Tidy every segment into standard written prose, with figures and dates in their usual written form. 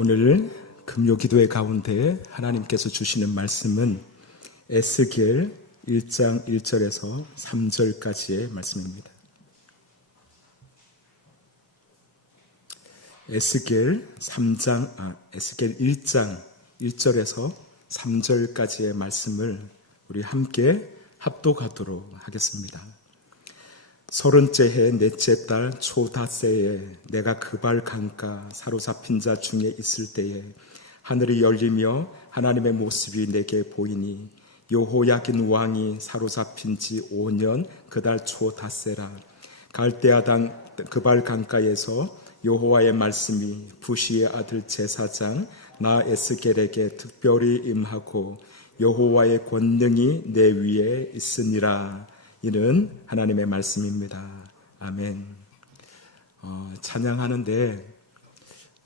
오늘 금요기도회 가운데 하나님께서 주시는 말씀은 에스겔 1장 1절에서 3절까지의 말씀입니다. 에스겔 1장 1절에서 3절까지의 말씀을 우리 함께 합독하도록 하겠습니다. 30째 해 넷째 달 초닷새에 내가 그발 강가 사로잡힌 자 중에 있을 때에 하늘이 열리며 하나님의 모습이 내게 보이니 여호야긴 왕이 사로잡힌 지 5년 그달 초닷새라. 갈대아 당 그발 강가에서 여호와의 말씀이 부시의 아들 제사장 나 에스겔에게 특별히 임하고 여호와의 권능이 내 위에 있으니라. 이는 하나님의 말씀입니다. 아멘. 찬양하는데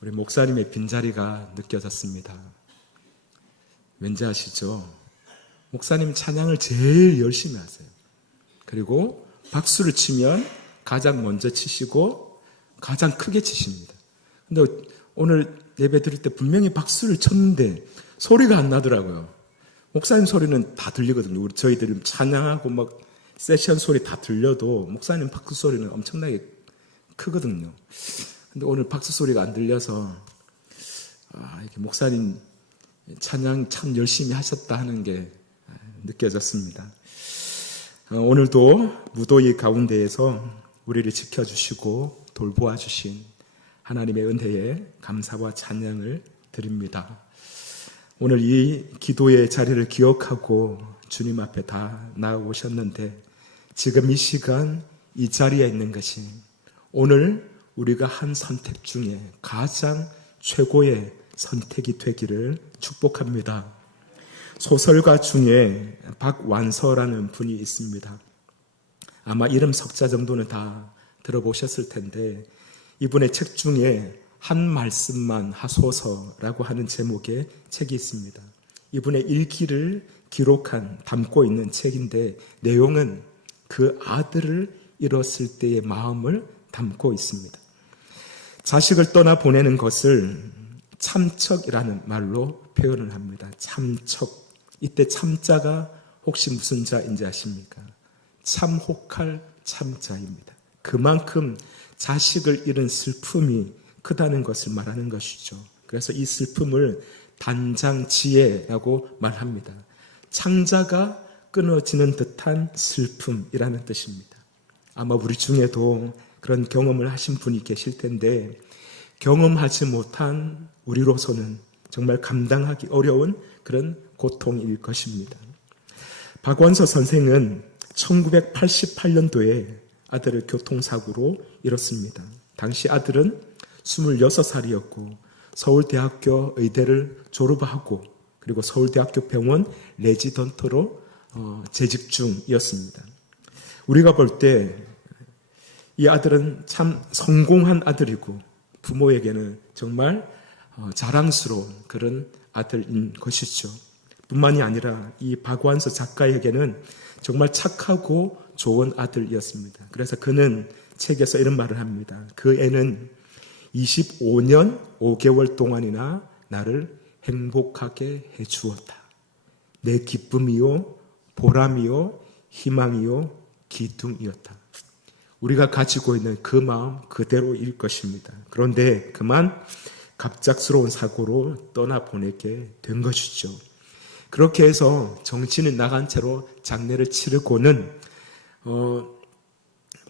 우리 목사님의 빈자리가 느껴졌습니다. 왠지 아시죠? 목사님 찬양을 제일 열심히 하세요. 그리고 박수를 치면 가장 먼저 치시고 가장 크게 치십니다. 근데 오늘 예배 드릴 때 분명히 박수를 쳤는데 소리가 안 나더라고요. 목사님 소리는 다 들리거든요. 저희들이 찬양하고 막 세션 소리 다 들려도 목사님 박수 소리는 엄청나게 크거든요. 근데 오늘 박수 소리가 안 들려서 이렇게 목사님 찬양 참 열심히 하셨다 하는 게 느껴졌습니다. 오늘도 무더위 가운데에서 우리를 지켜주시고 돌보아 주신 하나님의 은혜에 감사와 찬양을 드립니다. 오늘 이 기도의 자리를 기억하고 주님 앞에 다 나아오셨는데 지금 이 시간 이 자리에 있는 것이 오늘 우리가 한 선택 중에 가장 최고의 선택이 되기를 축복합니다. 소설가 중에 박완서라는 분이 있습니다. 아마 이름 석자 정도는 다 들어보셨을 텐데 이분의 책 중에 한 말씀만 하소서라고 하는 제목의 책이 있습니다. 이분의 일기를 담고 있는 책인데 내용은 그 아들을 잃었을 때의 마음을 담고 있습니다. 자식을 떠나 보내는 것을 참척이라는 말로 표현을 합니다. 참척. 이때 참자가 혹시 무슨 자인지 아십니까? 참혹할 참자입니다. 그만큼 자식을 잃은 슬픔이 크다는 것을 말하는 것이죠. 그래서 이 슬픔을 단장지혜라고 말합니다. 창자가 끊어지는 듯한 슬픔이라는 뜻입니다. 아마 우리 중에도 그런 경험을 하신 분이 계실 텐데 경험하지 못한 우리로서는 정말 감당하기 어려운 그런 고통일 것입니다. 박완서 선생은 1988년도에 아들을 교통사고로 잃었습니다. 당시 아들은 26살이었고 서울대학교 의대를 졸업하고 그리고 서울대학교 병원 레지던트로 재직 중이었습니다. 우리가 볼 때 이 아들은 참 성공한 아들이고 부모에게는 정말 자랑스러운 그런 아들인 것이죠. 뿐만이 아니라 이 박완서 작가에게는 정말 착하고 좋은 아들이었습니다. 그래서 그는 책에서 이런 말을 합니다. 그 애는 25년 5개월 동안이나 나를 행복하게 해주었다. 내 기쁨이요, 보람이요, 희망이요, 기둥이었다. 우리가 가지고 있는 그 마음 그대로일 것입니다. 그런데 그만 갑작스러운 사고로 떠나보내게 된 것이죠. 그렇게 해서 정신이 나간 채로 장례를 치르고는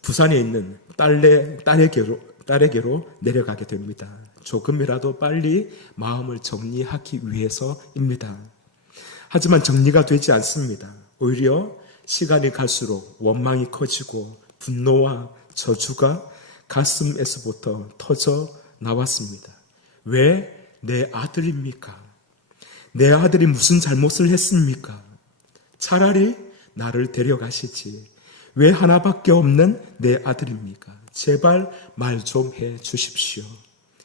부산에 있는 딸에게로 내려가게 됩니다. 조금이라도 빨리 마음을 정리하기 위해서입니다. 하지만 정리가 되지 않습니다. 오히려 시간이 갈수록 원망이 커지고 분노와 저주가 가슴에서부터 터져 나왔습니다. 왜 내 아들입니까? 내 아들이 무슨 잘못을 했습니까? 차라리 나를 데려가시지. 왜 하나밖에 없는 내 아들입니까? 제발 말 좀 해 주십시오.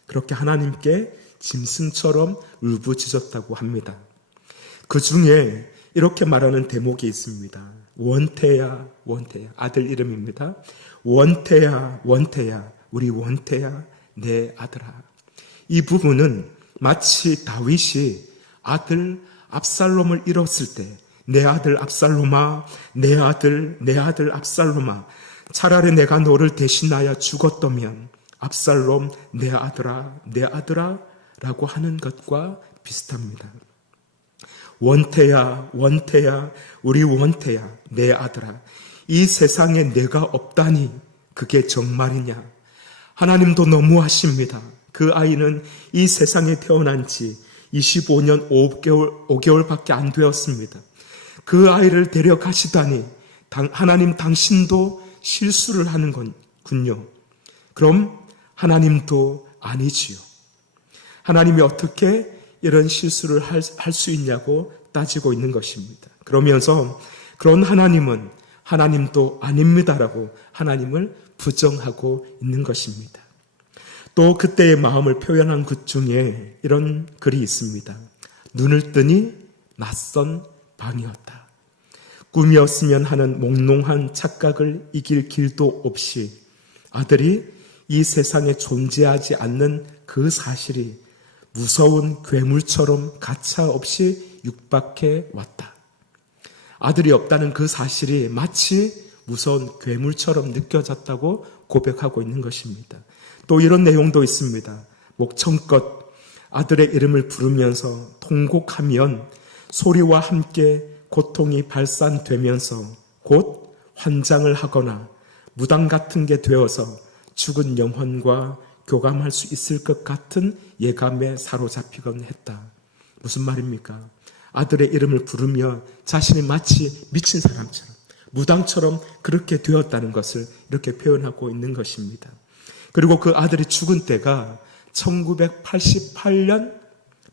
그렇게 하나님께 짐승처럼 울부짖었다고 합니다. 그 중에 이렇게 말하는 대목이 있습니다. 원태야, 원태야. 아들 이름입니다. 원태야, 원태야. 우리 원태야, 내 아들아. 이 부분은 마치 다윗이 아들 압살롬을 잃었을 때 내 아들 압살롬아, 내 아들, 내 아들 압살롬아, 차라리 내가 너를 대신하여 죽었다면 압살롬 내 아들아, 내 아들아 라고 하는 것과 비슷합니다. 원태야, 원태야, 우리 원태야, 내 아들아, 이 세상에 내가 없다니 그게 정말이냐? 하나님도 너무하십니다. 그 아이는 이 세상에 태어난 지 25년 5개월밖에 안 되었습니다. 그 아이를 데려가시다니 하나님 당신도 실수를 하는 군요. 그럼 하나님도 아니지요. 하나님이 어떻게 이런 실수를 할 수 있냐고 따지고 있는 것입니다. 그러면서 그런 하나님은 하나님도 아닙니다라고 하나님을 부정하고 있는 것입니다. 또 그때의 마음을 표현한 것 중에 이런 글이 있습니다. 눈을 뜨니 낯선 방이었다. 꿈이었으면 하는 몽롱한 착각을 이길 길도 없이 아들이 이 세상에 존재하지 않는 그 사실이 무서운 괴물처럼 가차없이 육박해 왔다. 아들이 없다는 그 사실이 마치 무서운 괴물처럼 느껴졌다고 고백하고 있는 것입니다. 또 이런 내용도 있습니다. 목청껏 아들의 이름을 부르면서 통곡하면 소리와 함께 고통이 발산되면서 곧 환장을 하거나 무당 같은 게 되어서 죽은 영혼과 교감할 수 있을 것 같은 예감에 사로잡히곤 했다. 무슨 말입니까? 아들의 이름을 부르며 자신이 마치 미친 사람처럼 무당처럼 그렇게 되었다는 것을 이렇게 표현하고 있는 것입니다. 그리고 그 아들이 죽은 때가 1988년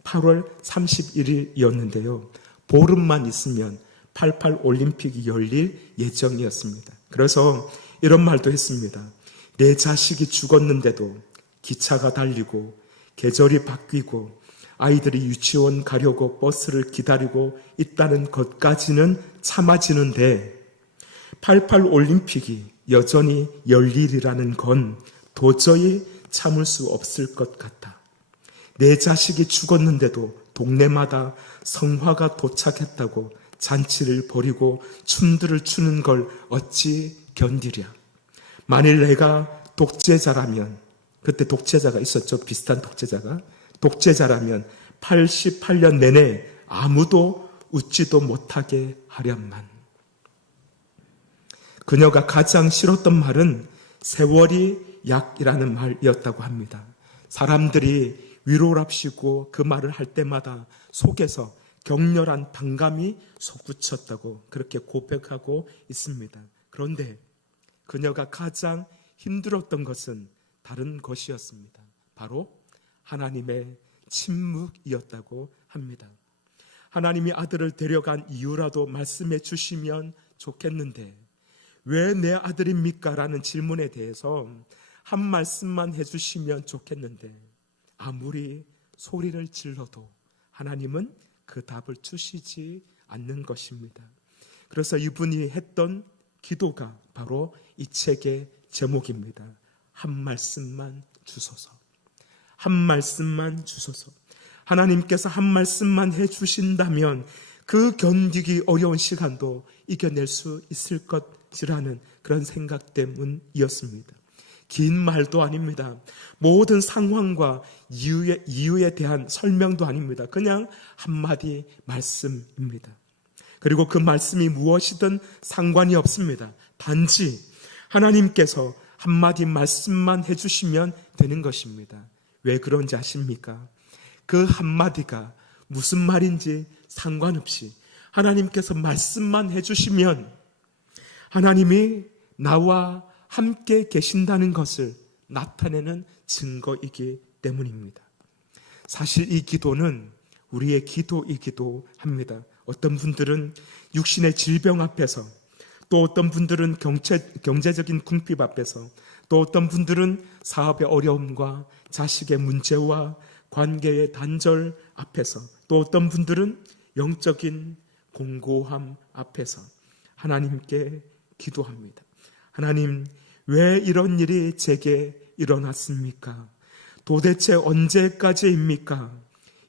8월 31일이었는데요. 보름만 있으면 88 올림픽이 열릴 예정이었습니다. 그래서 이런 말도 했습니다. 내 자식이 죽었는데도 기차가 달리고 계절이 바뀌고 아이들이 유치원 가려고 버스를 기다리고 있다는 것까지는 참아지는데 88 올림픽이 여전히 열일이라는 건 도저히 참을 수 없을 것 같다. 내 자식이 죽었는데도 동네마다 성화가 도착했다고 잔치를 벌이고 춤들을 추는 걸 어찌 견디랴. 만일 내가 독재자라면, 그때 독재자가 있었죠. 비슷한 독재자라면 88년 내내 아무도 웃지도 못하게 하련만. 그녀가 가장 싫었던 말은 세월이 약이라는 말이었다고 합니다. 사람들이 위로랍시고 그 말을 할 때마다 속에서 격렬한 반감이 솟구쳤다고 그렇게 고백하고 있습니다. 그런데 그녀가 가장 힘들었던 것은 다른 것이었습니다. 바로 하나님의 침묵이었다고 합니다. 하나님이 아들을 데려간 이유라도 말씀해 주시면 좋겠는데 왜 내 아들입니까? 라는 질문에 대해서 한 말씀만 해주시면 좋겠는데 아무리 소리를 질러도 하나님은 그 답을 주시지 않는 것입니다. 그래서 이분이 했던 기도가 바로 이 책의 제목입니다. 한 말씀만 주소서. 한 말씀만 주소서. 하나님께서 한 말씀만 해주신다면 그 견디기 어려운 시간도 이겨낼 수 있을 것이라는 그런 생각 때문이었습니다. 긴 말도 아닙니다. 모든 상황과 이유에 대한 설명도 아닙니다. 그냥 한마디 말씀입니다. 그리고 그 말씀이 무엇이든 상관이 없습니다. 단지 하나님께서 한마디 말씀만 해주시면 되는 것입니다. 왜 그런지 아십니까? 그 한마디가 무슨 말인지 상관없이 하나님께서 말씀만 해주시면 하나님이 나와 함께 계신다는 것을 나타내는 증거이기 때문입니다. 사실 이 기도는 우리의 기도이기도 합니다. 어떤 분들은 육신의 질병 앞에서, 또 어떤 분들은 경제적인 궁핍 앞에서, 또 어떤 분들은 사업의 어려움과 자식의 문제와 관계의 단절 앞에서, 또 어떤 분들은 영적인 공고함 앞에서 하나님께 기도합니다. 하나님, 왜 이런 일이 제게 일어났습니까? 도대체 언제까지입니까?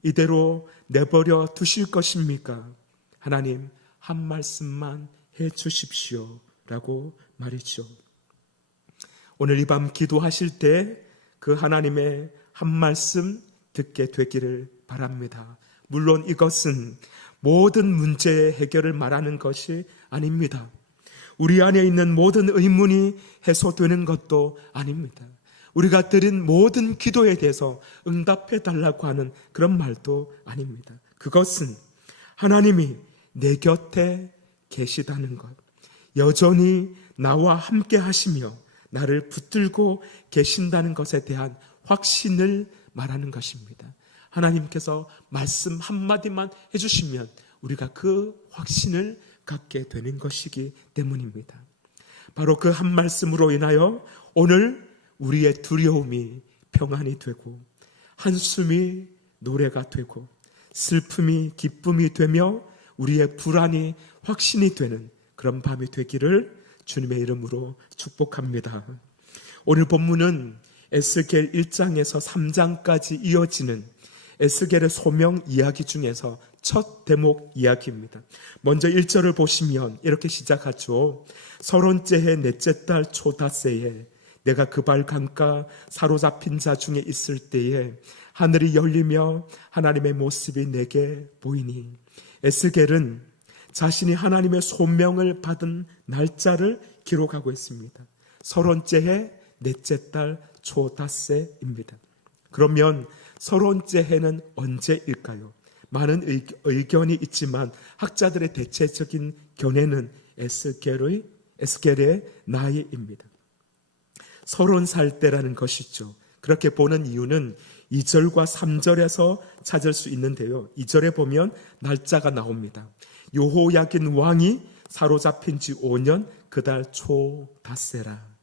이대로 내버려 두실 것입니까? 하나님, 한 말씀만 해 주십시오 라고 말이죠. 오늘 이 밤 기도하실 때 그 하나님의 한 말씀 듣게 되기를 바랍니다. 물론 이것은 모든 문제의 해결을 말하는 것이 아닙니다. 우리 안에 있는 모든 의문이 해소되는 것도 아닙니다. 우리가 드린 모든 기도에 대해서 응답해 달라고 하는 그런 말도 아닙니다. 그것은 하나님이 내 곁에 계시다는 것, 여전히 나와 함께 하시며 나를 붙들고 계신다는 것에 대한 확신을 말하는 것입니다. 하나님께서 말씀 한마디만 해주시면 우리가 그 확신을 갖게 되는 것이기 때문입니다. 바로 그 한 말씀으로 인하여 오늘 우리의 두려움이 평안이 되고, 한숨이 노래가 되고, 슬픔이 기쁨이 되며 우리의 불안이 확신이 되는 그런 밤이 되기를 주님의 이름으로 축복합니다. 오늘 본문은 에스겔 1장에서 3장까지 이어지는 에스겔의 소명 이야기 중에서 첫 대목 이야기입니다. 먼저 1절을 보시면 이렇게 시작하죠. 서론째 해 넷째 달 초닷새에 내가 그발 강가 사로잡힌 자 중에 있을 때에 하늘이 열리며 하나님의 모습이 내게 보이니, 에스겔은 자신이 하나님의 소명을 받은 날짜를 기록하고 있습니다. 서론째 해 넷째 달 초닷새입니다. 그러면 서론째 해는 언제일까요? 많은 의견이 있지만 학자들의 대체적인 견해는 에스겔의 나이입니다. 30살 때라는 것이죠. 그렇게 보는 이유는 2절과 3절에서 찾을 수 있는데요. 2절에 보면 날짜가 나옵니다. 여호야긴 왕이 사로잡힌 지 5년 그달 초닷새라.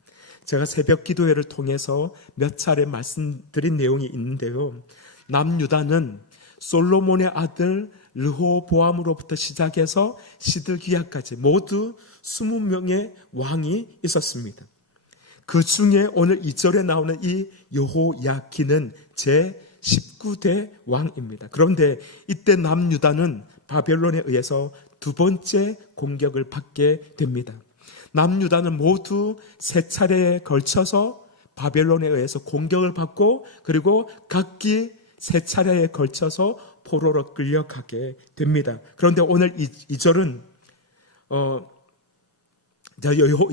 제가 새벽 기도회를 통해서 몇 차례 말씀드린 내용이 있는데요. 남유다는 솔로몬의 아들 르호보암으로부터 시작해서 시드기야까지 모두 20명의 왕이 있었습니다. 그 중에 오늘 2절에 나오는 이 여호야긴은 제19대 왕입니다. 그런데 이때 남유다는 바벨론에 의해서 두 번째 공격을 받게 됩니다. 남유다는 모두 세 차례에 걸쳐서 바벨론에 의해서 공격을 받고, 그리고 각기 세 차례에 걸쳐서 포로로 끌려가게 됩니다. 그런데 오늘 2절은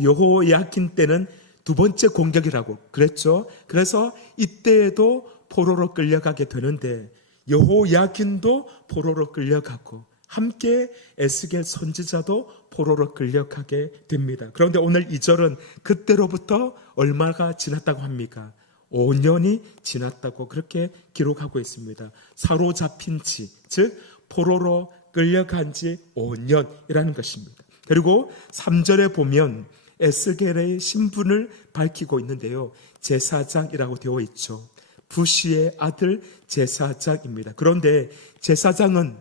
여호야킨 때는 두 번째 공격이라고 그랬죠. 그래서 이때에도 포로로 끌려가게 되는데, 여호야긴도 포로로 끌려가고 함께 에스겔 선지자도 포로로 끌려가게 됩니다. 그런데 오늘 2절은 그때로부터 얼마가 지났다고 합니까? 5년이 지났다고 그렇게 기록하고 있습니다. 사로잡힌 지, 즉 포로로 끌려간 지 5년이라는 것입니다. 그리고 3절에 보면 에스겔의 신분을 밝히고 있는데요. 제사장이라고 되어 있죠. 부시의 아들 제사장입니다. 그런데 제사장은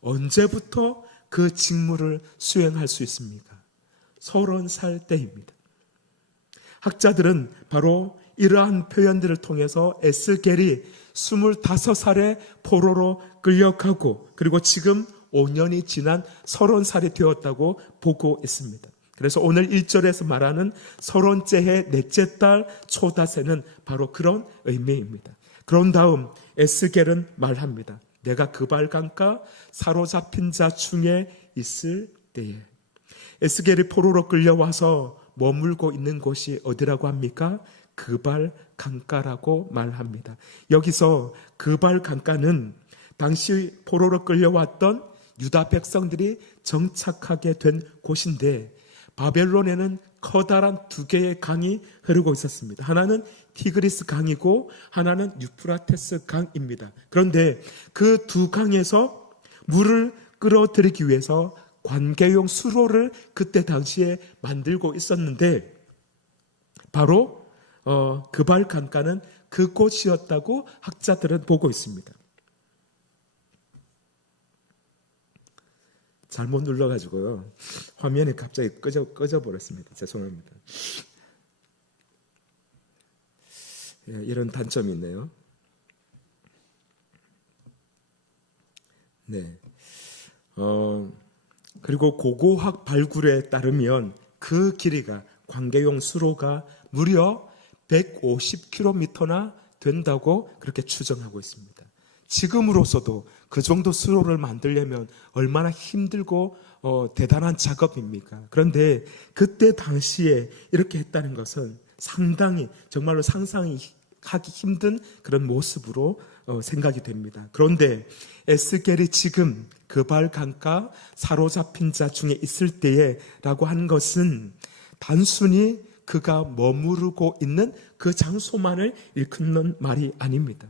언제부터 그 직무를 수행할 수 있습니까? 30살 때입니다. 학자들은 바로 이러한 표현들을 통해서 에스겔이 25살에 포로로 끌려가고, 그리고 지금 5년이 지난 30살이 되었다고 보고 있습니다. 그래서 오늘 1절에서 말하는 서론째 해 넷째 달 초닷새는 바로 그런 의미입니다. 그런 다음 에스겔은 말합니다. 내가 그발 강가 사로잡힌 자 중에 있을 때에. 에스겔이 포로로 끌려와서 머물고 있는 곳이 어디라고 합니까? 그발 강가라고 말합니다. 여기서 그발 강가는 당시 포로로 끌려왔던 유다 백성들이 정착하게 된 곳인데, 바벨론에는 커다란 두 개의 강이 흐르고 있었습니다. 하나는 티그리스 강이고 하나는 유프라테스 강입니다. 그런데 그 두 강에서 물을 끌어들이기 위해서 관계용 수로를 그때 당시에 만들고 있었는데, 바로 그발 강가는 그곳이었다고 학자들은 보고 있습니다. 잘못 눌러가지고요. 화면이 갑자기 꺼져버렸습니다. 죄송합니다. 예, 이런 단점이 있네요. 네. 그리고 고고학 발굴에 따르면 그 길이가 광계용 수로가 무려 150km나 된다고 그렇게 추정하고 있습니다. 지금으로서도 그 정도 수로를 만들려면 얼마나 힘들고 대단한 작업입니까? 그런데 그때 당시에 이렇게 했다는 것은 상당히 정말로 상상이 하기 힘든 그런 모습으로 생각이 됩니다. 그런데 에스겔이 지금 그발 강가 사로잡힌 자 중에 있을 때에라고 한 것은 단순히 그가 머무르고 있는 그 장소만을 일컫는 말이 아닙니다.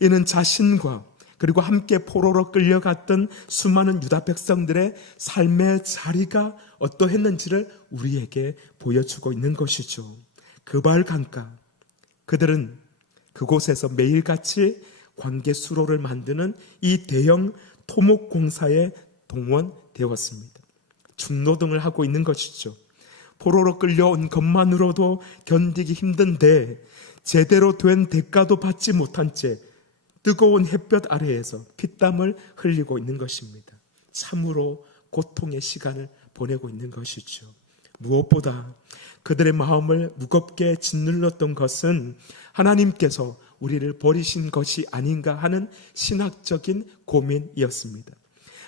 이는 자신과 그리고 함께 포로로 끌려갔던 수많은 유다 백성들의 삶의 자리가 어떠했는지를 우리에게 보여주고 있는 것이죠. 그발 강가, 그들은 그곳에서 매일같이 관계 수로를 만드는 이 대형 토목 공사에 동원되었습니다. 중노동을 하고 있는 것이죠. 포로로 끌려온 것만으로도 견디기 힘든데 제대로 된 대가도 받지 못한 채 뜨거운 햇볕 아래에서 피땀을 흘리고 있는 것입니다. 참으로 고통의 시간을 보내고 있는 것이죠. 무엇보다 그들의 마음을 무겁게 짓눌렀던 것은 하나님께서 우리를 버리신 것이 아닌가 하는 신학적인 고민이었습니다.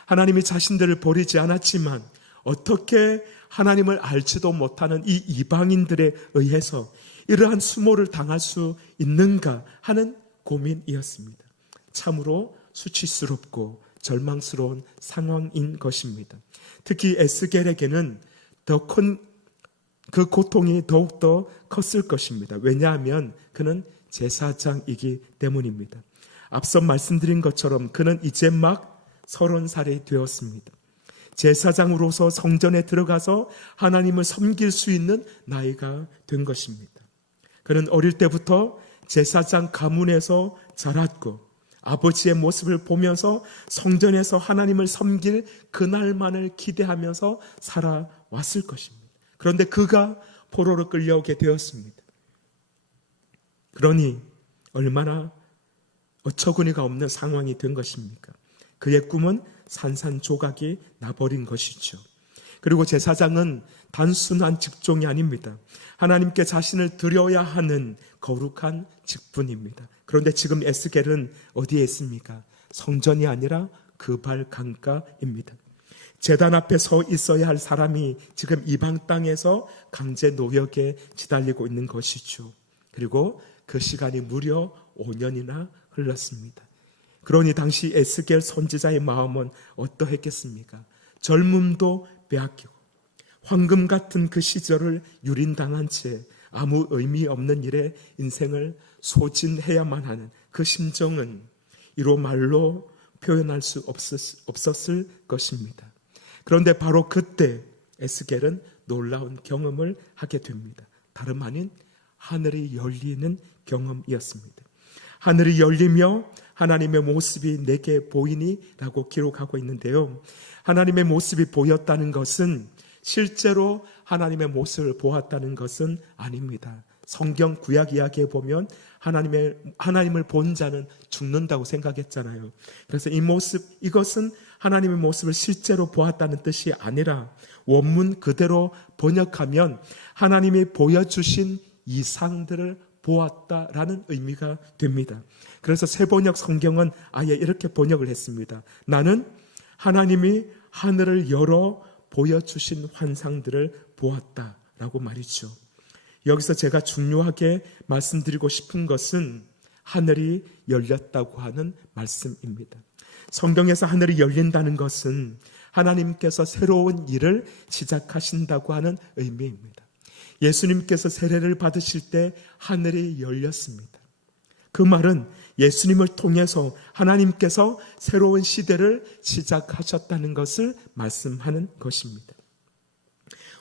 하나님이 자신들을 버리지 않았지만 어떻게 하나님을 알지도 못하는 이 이방인들에 의해서 이러한 수모를 당할 수 있는가 하는 고민이었습니다. 참으로 수치스럽고 절망스러운 상황인 것입니다. 특히 에스겔에게는 더 큰 그 고통이 더욱더 컸을 것입니다. 왜냐하면 그는 제사장이기 때문입니다. 앞서 말씀드린 것처럼 그는 이제 막 30살이 되었습니다. 제사장으로서 성전에 들어가서 하나님을 섬길 수 있는 나이가 된 것입니다. 그는 어릴 때부터 제사장 가문에서 자랐고 아버지의 모습을 보면서 성전에서 하나님을 섬길 그날만을 기대하면서 살아왔을 것입니다. 그런데 그가 포로로 끌려오게 되었습니다. 그러니 얼마나 어처구니가 없는 상황이 된 것입니까? 그의 꿈은 산산조각이 나버린 것이죠. 그리고 제사장은 단순한 직종이 아닙니다. 하나님께 자신을 드려야 하는 거룩한 직분입니다. 그런데 지금 에스겔은 어디에 있습니까? 성전이 아니라 그발 강가입니다. 제단 앞에 서 있어야 할 사람이 지금 이방 땅에서 강제 노역에 시달리고 있는 것이죠. 그리고 그 시간이 무려 5년이나 흘렀습니다. 그러니 당시 에스겔 선지자의 마음은 어떠했겠습니까? 젊음도 빼앗기고 황금 같은 그 시절을 유린당한 채 아무 의미 없는 일에 인생을 소진해야만 하는 그 심정은 이로 말로 표현할 수 없었을 것입니다. 그런데 바로 그때 에스겔은 놀라운 경험을 하게 됩니다. 다름 아닌 하늘이 열리는 경험이었습니다. 하늘이 열리며 하나님의 모습이 내게 보이니 라고 기록하고 있는데요. 하나님의 모습이 보였다는 것은 실제로 하나님의 모습을 보았다는 것은 아닙니다. 성경 구약 이야기에 보면 하나님을 본 자는 죽는다고 생각했잖아요. 그래서 이것은 하나님의 모습을 실제로 보았다는 뜻이 아니라 원문 그대로 번역하면 하나님이 보여주신 이상들을 보았다라는 의미가 됩니다. 그래서 새번역 성경은 아예 이렇게 번역을 했습니다. 나는 하나님이 하늘을 열어 보여주신 환상들을 보았다라고 말이죠. 여기서 제가 중요하게 말씀드리고 싶은 것은 하늘이 열렸다고 하는 말씀입니다. 성경에서 하늘이 열린다는 것은 하나님께서 새로운 일을 시작하신다고 하는 의미입니다. 예수님께서 세례를 받으실 때 하늘이 열렸습니다. 그 말은 예수님을 통해서 하나님께서 새로운 시대를 시작하셨다는 것을 말씀하는 것입니다.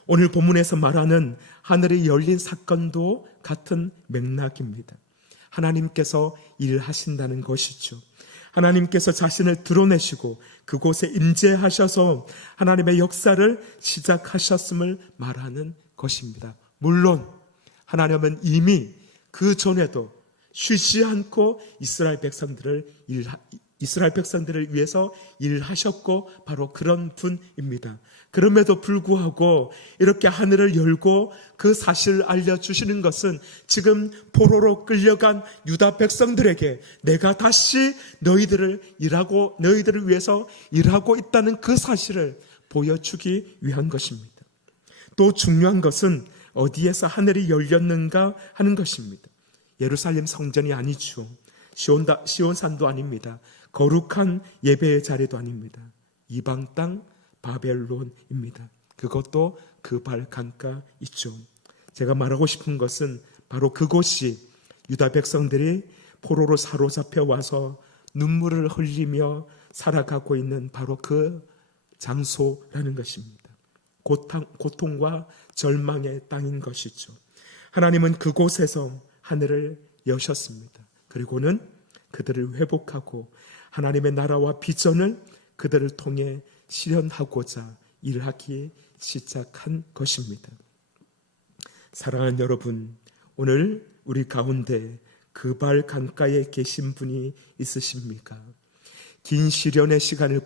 오늘 본문에서 말하는 하늘이 열린 사건도 같은 맥락입니다. 하나님께서 일하신다는 것이죠. 하나님께서 자신을 드러내시고 그곳에 임재하셔서 하나님의 역사를 시작하셨음을 말하는 것입니다. 물론 하나님은 이미 그 전에도 쉬지 않고 이스라엘 백성들을 이스라엘 백성들을 위해서 일하셨고 바로 그런 분입니다. 그럼에도 불구하고 이렇게 하늘을 열고 그 사실을 알려주시는 것은 지금 포로로 끌려간 유다 백성들에게 내가 다시 너희들을 위해서 일하고 있다는 그 사실을 보여주기 위한 것입니다. 또 중요한 것은 어디에서 하늘이 열렸는가 하는 것입니다. 예루살렘 성전이 아니죠. 시온산도 아닙니다. 거룩한 예배의 자리도 아닙니다. 이방 땅 바벨론입니다. 그것도 그발 강가 있죠. 제가 말하고 싶은 것은 바로 그곳이 유다 백성들이 포로로 사로잡혀 와서 눈물을 흘리며 살아가고 있는 바로 그 장소라는 것입니다. 고통과 절망의 땅인 것이죠. 하나님은 그곳에서 하늘을 여셨습니다. 그리고는 그들을 회복하고 하나님의 나라와 비전을 그들을 통해 실현하고자 일하기 시작한 것입니다. 사랑하는 여러분, 오늘 우리 가운데 그발 강가에 계신 분이 있으십니까? 긴 시련의 시간을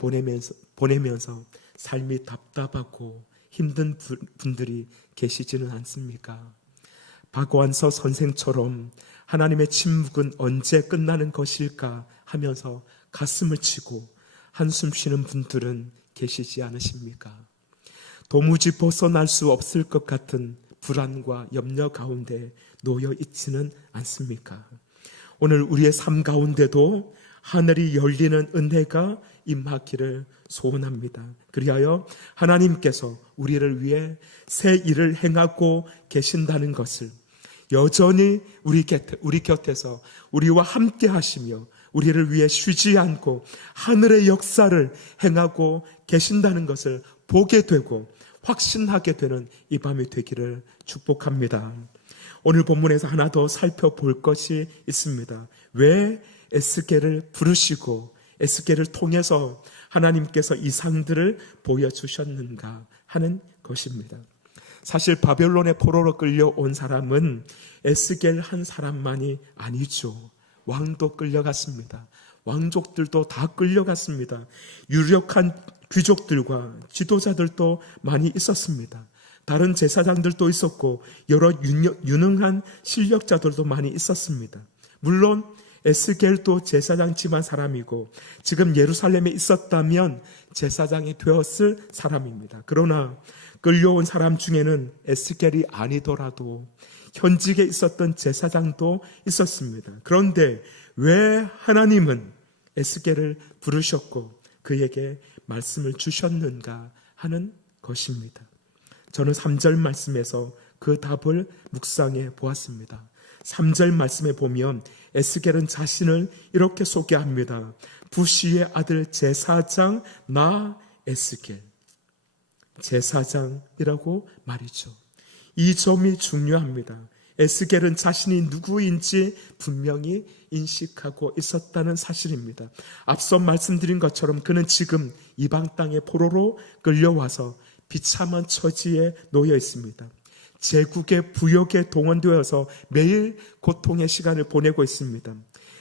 보내면서 삶이 답답하고 힘든 분들이 계시지는 않습니까? 박완서 선생처럼 하나님의 침묵은 언제 끝나는 것일까 하면서 가슴을 치고 한숨 쉬는 분들은 계시지 않으십니까? 도무지 벗어날 수 없을 것 같은 불안과 염려 가운데 놓여 있지는 않습니까? 오늘 우리의 삶 가운데도 하늘이 열리는 은혜가 임하기를 소원합니다. 그리하여 하나님께서 우리를 위해 새 일을 행하고 계신다는 것을 여전히 우리 곁에서 우리와 함께 하시며 우리를 위해 쉬지 않고 하늘의 역사를 행하고 계신다는 것을 보게 되고 확신하게 되는 이 밤이 되기를 축복합니다. 오늘 본문에서 하나 더 살펴볼 것이 있습니다. 왜 에스겔을 부르시고 에스겔을 통해서 하나님께서 이상들을 보여주셨는가 하는 것입니다. 사실 바벨론의 포로로 끌려온 사람은 에스겔 한 사람만이 아니죠. 왕도 끌려갔습니다. 왕족들도 다 끌려갔습니다. 유력한 귀족들과 지도자들도 많이 있었습니다. 다른 제사장들도 있었고 여러 유능한 실력자들도 많이 있었습니다. 물론 에스겔도 제사장 집안 사람이고 지금 예루살렘에 있었다면 제사장이 되었을 사람입니다. 그러나 끌려온 사람 중에는 에스겔이 아니더라도 현직에 있었던 제사장도 있었습니다. 그런데 왜 하나님은 에스겔을 부르셨고 그에게 말씀을 주셨는가 하는 것입니다. 저는 3절 말씀에서 그 답을 묵상해 보았습니다. 3절 말씀에 보면 에스겔은 자신을 이렇게 소개합니다. 부시의 아들 제사장 나 에스겔. 제사장이라고 말이죠. 이 점이 중요합니다. 에스겔은 자신이 누구인지 분명히 인식하고 있었다는 사실입니다. 앞서 말씀드린 것처럼 그는 지금 이방 땅의 포로로 끌려와서 비참한 처지에 놓여 있습니다. 제국의 부역에 동원되어서 매일 고통의 시간을 보내고 있습니다.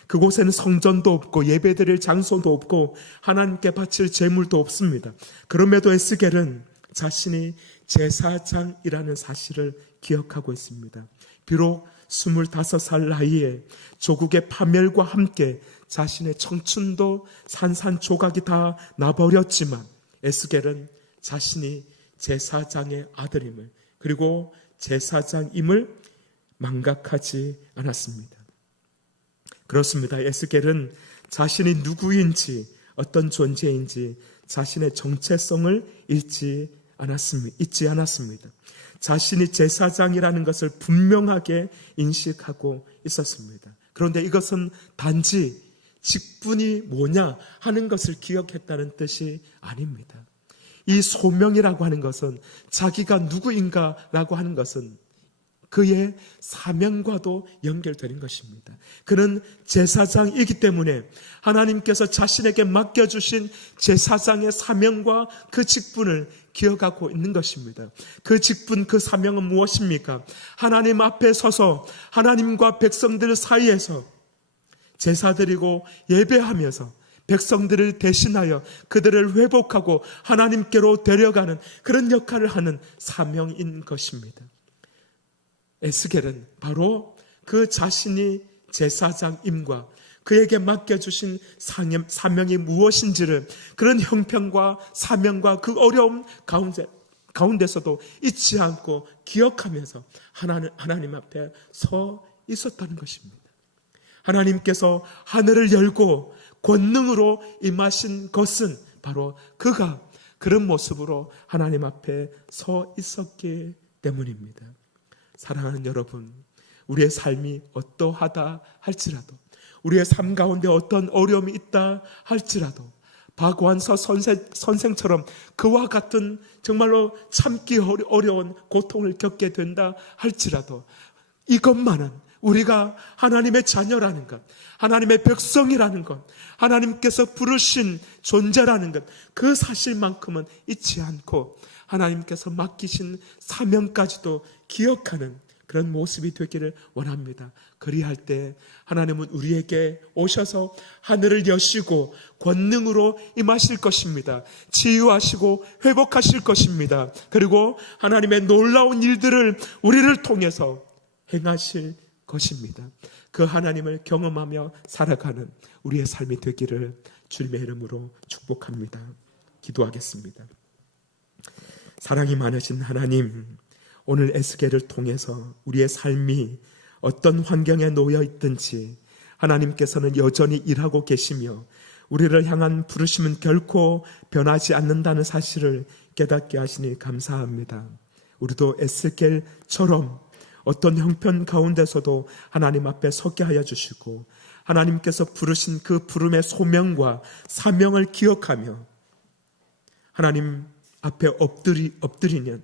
그곳에는 성전도 없고 예배드릴 장소도 없고 하나님께 바칠 제물도 없습니다. 그럼에도 에스겔은 자신이 제사장이라는 사실을 기억하고 있습니다. 비록 25살 나이에 조국의 파멸과 함께 자신의 청춘도 산산조각이 다 나버렸지만 에스겔은 자신이 제사장의 아들임을 그리고 제사장임을 망각하지 않았습니다. 그렇습니다. 에스겔은 자신이 누구인지 어떤 존재인지 자신의 정체성을 잊지 않았습니다. 자신이 제사장이라는 것을 분명하게 인식하고 있었습니다. 그런데 이것은 단지 직분이 뭐냐 하는 것을 기억했다는 뜻이 아닙니다. 이 소명이라고 하는 것은 자기가 누구인가라고 하는 것은 그의 사명과도 연결되는 것입니다. 그는 제사장이기 때문에 하나님께서 자신에게 맡겨주신 제사장의 사명과 그 직분을 기억하고 있는 것입니다. 그 직분, 그 사명은 무엇입니까? 하나님 앞에 서서 하나님과 백성들 사이에서 제사드리고 예배하면서 백성들을 대신하여 그들을 회복하고 하나님께로 데려가는 그런 역할을 하는 사명인 것입니다. 에스겔은 바로 그 자신이 제사장임과 그에게 맡겨주신 사명이 무엇인지를 그런 형편과 사명과 그 어려움 가운데서도 잊지 않고 기억하면서 하나님 앞에 서 있었다는 것입니다. 하나님께서 하늘을 열고 권능으로 임하신 것은 바로 그가 그런 모습으로 하나님 앞에 서 있었기 때문입니다. 사랑하는 여러분, 우리의 삶이 어떠하다 할지라도, 우리의 삶 가운데 어떤 어려움이 있다 할지라도 박완서 선생처럼 그와 같은 정말로 참기 어려운 고통을 겪게 된다 할지라도 이것만은 우리가 하나님의 자녀라는 것, 하나님의 백성이라는 것, 하나님께서 부르신 존재라는 것, 그 사실만큼은 잊지 않고 하나님께서 맡기신 사명까지도 기억하는 그런 모습이 되기를 원합니다. 그리할 때 하나님은 우리에게 오셔서 하늘을 여시고 권능으로 임하실 것입니다. 치유하시고 회복하실 것입니다. 그리고 하나님의 놀라운 일들을 우리를 통해서 행하실 것입니다. 그 하나님을 경험하며 살아가는 우리의 삶이 되기를 주님의 이름으로 축복합니다. 기도하겠습니다. 사랑이 많으신 하나님, 오늘 에스겔을 통해서 우리의 삶이 어떤 환경에 놓여 있든지 하나님께서는 여전히 일하고 계시며 우리를 향한 부르심은 결코 변하지 않는다는 사실을 깨닫게 하시니 감사합니다. 우리도 에스겔처럼 어떤 형편 가운데서도 하나님 앞에 서게 하여 주시고 하나님께서 부르신 그 부름의 소명과 사명을 기억하며 하나님 앞에 엎드리는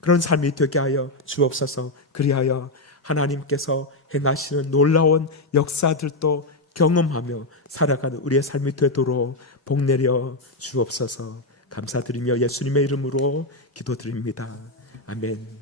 그런 삶이 되게 하여 주옵소서. 그리하여 하나님께서 행하시는 놀라운 역사들도 경험하며 살아가는 우리의 삶이 되도록 복내려 주옵소서. 감사드리며 예수님의 이름으로 기도드립니다. 아멘.